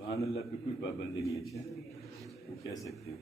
सुभान अल्लाह पे कोई पाबंदी नहीं है, वो कह सकते हो।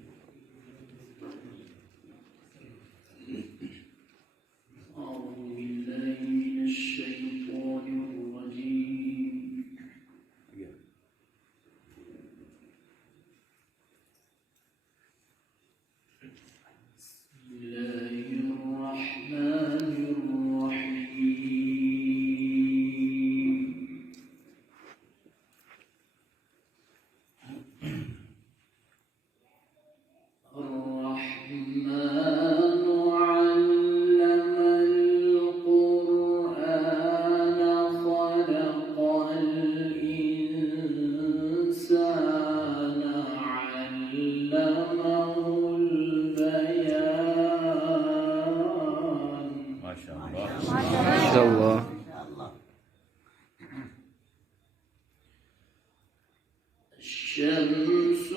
الشمس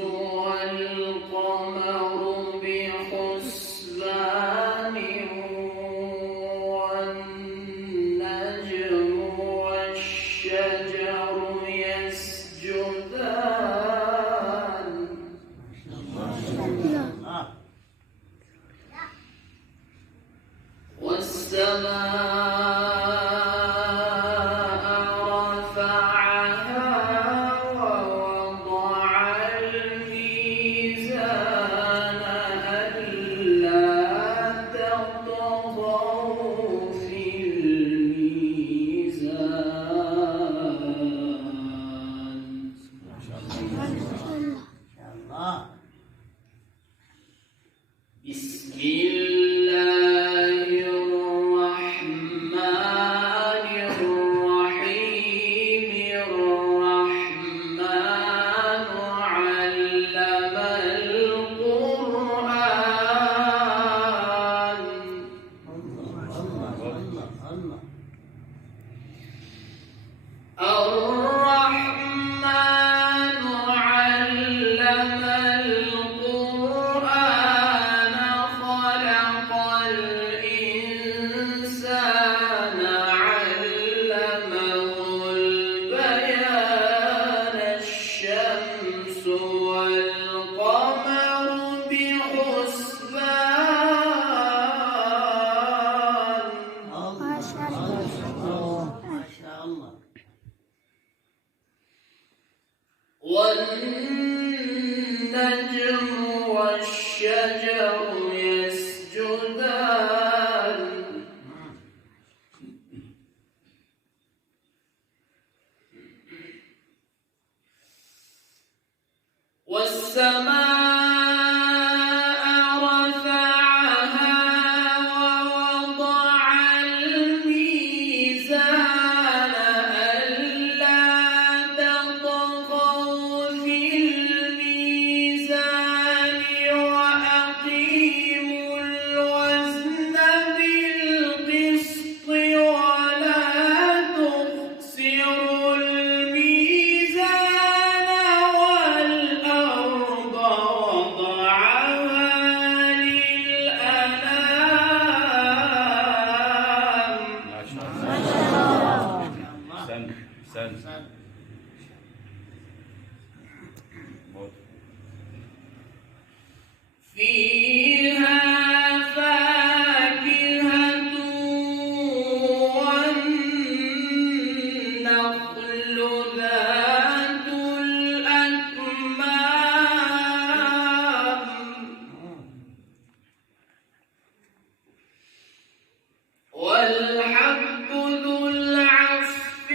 والقمر بحسبان والنجم والشجر يسجدان والسماء بسم الله الرحمن الرحيم الرحمن علم القرآن الرحمن علم القرآن خلق الإنسان علمه البيان الشمس والقمر بحسبان ما شاء الله والنجم والشجر يسجدان والسماء رفعها ووضع الميزان ألا تطغوا في الميزان وأقيموا الوزن بالقسط ولا تخسروا الميزان والأرض وضعها للأنام ما شاء الله. سن موت. فيها فاكهة والنخل ذات الأكمام والحب ذو العصف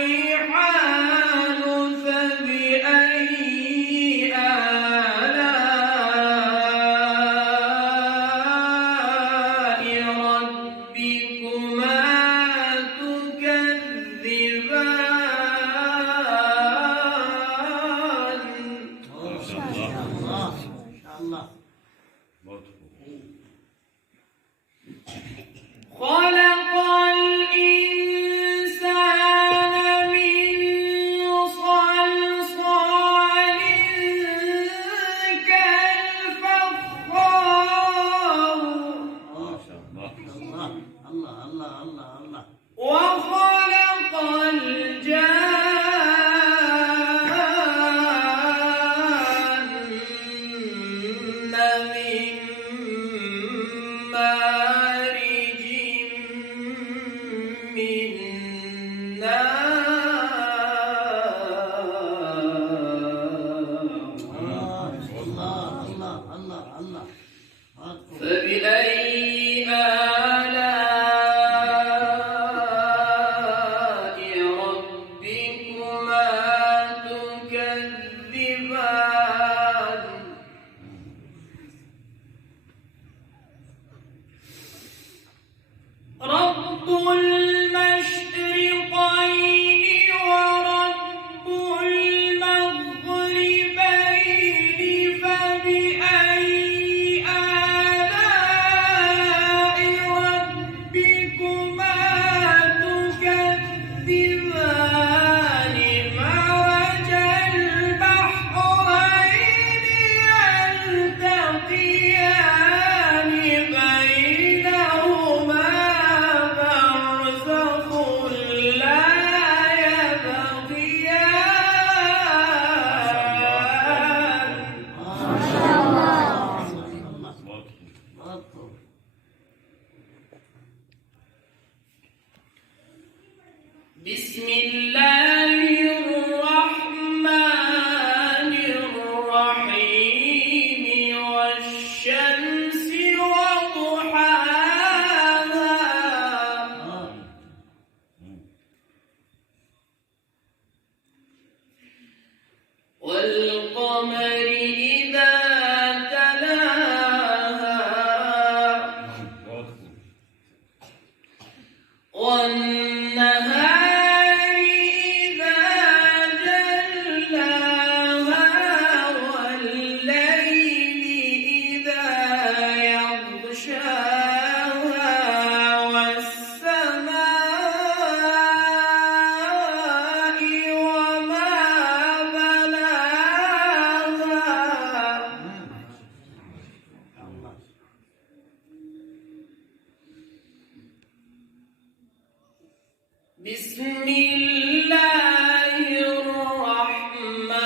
والريحان فبأي آلاء والقمر إذا تلاها बहुत खूब والنهار إذا جلاها والليل إذا يغشاها والسماء وما بناها بسم الله الرحمن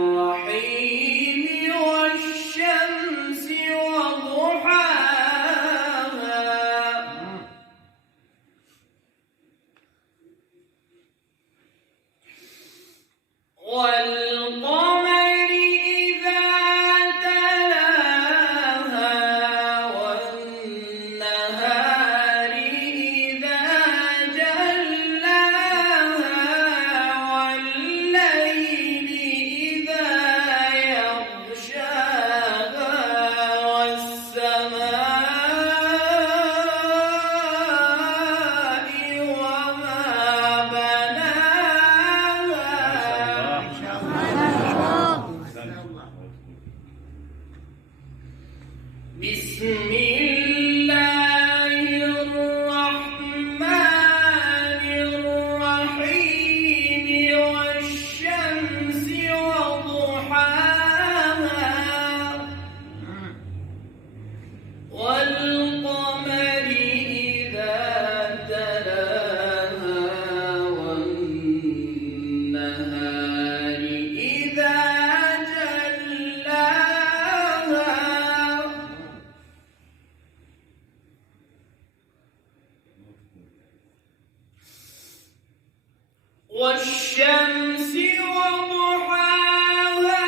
الرحيم والشمس وضحاها والقمر إذا تلاها والنهار إذا جلاها والليل إذا يغشاها والسماء وما بناها بسم الله الرحمن الرحيم والشمس وضحاها والقمر إذا تلاها والنهار إذا جلاها والشمس وضحاها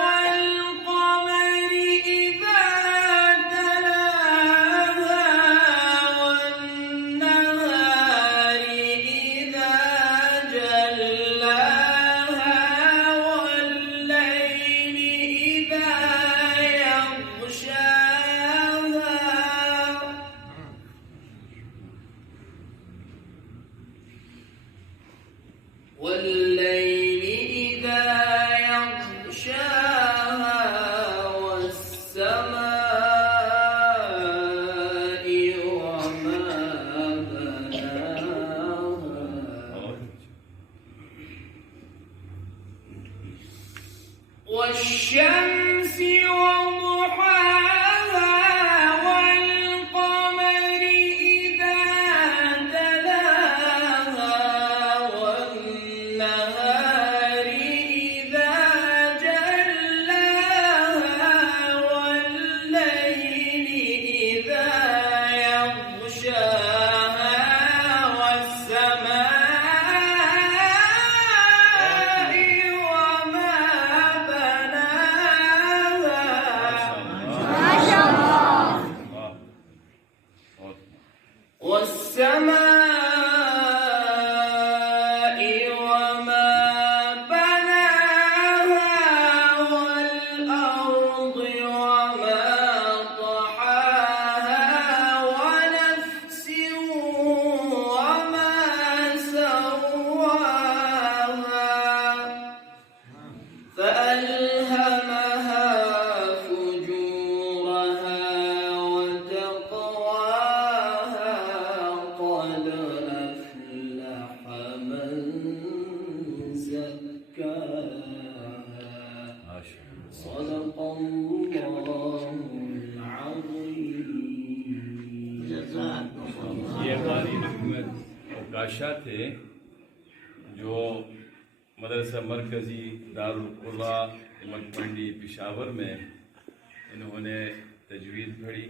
والقمر إذا تلاها والنهار إذا جلاها والليل إذا يغشاها والليل إذا يغشاها والسماء وما بناها والشمس وضحاها والقمر إذا تلاها والنهار إذا جلاها والليل إذا يغشاها والسماء وما بناها والسماء وما بناها والأرض وما طحاها ونفس وما سواها فألهمها فجورها وتقواها قد أفلح من زكاها صدق الله العظيم ये कारी अहमद काशा थे जो मदरसा मरकज़ी दारुल क़ुर्रा मंडी पेशावर में इन्होंने तजवीज़ पढ़ी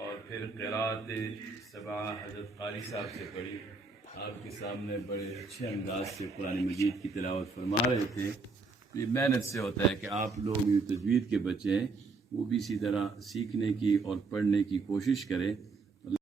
और फिर क़िराअत सबा हज़रत कारी साहब से पढ़ी। आपके सामने बड़े अच्छे अंदाज से कुरान मजीद की तिलावत फरमा रहे थे। ये मेहनत से होता है कि आप लोग यूँ तजवीज़ के बच्चे हैं वो भी इसी तरह सीखने की और पढ़ने की कोशिश करें।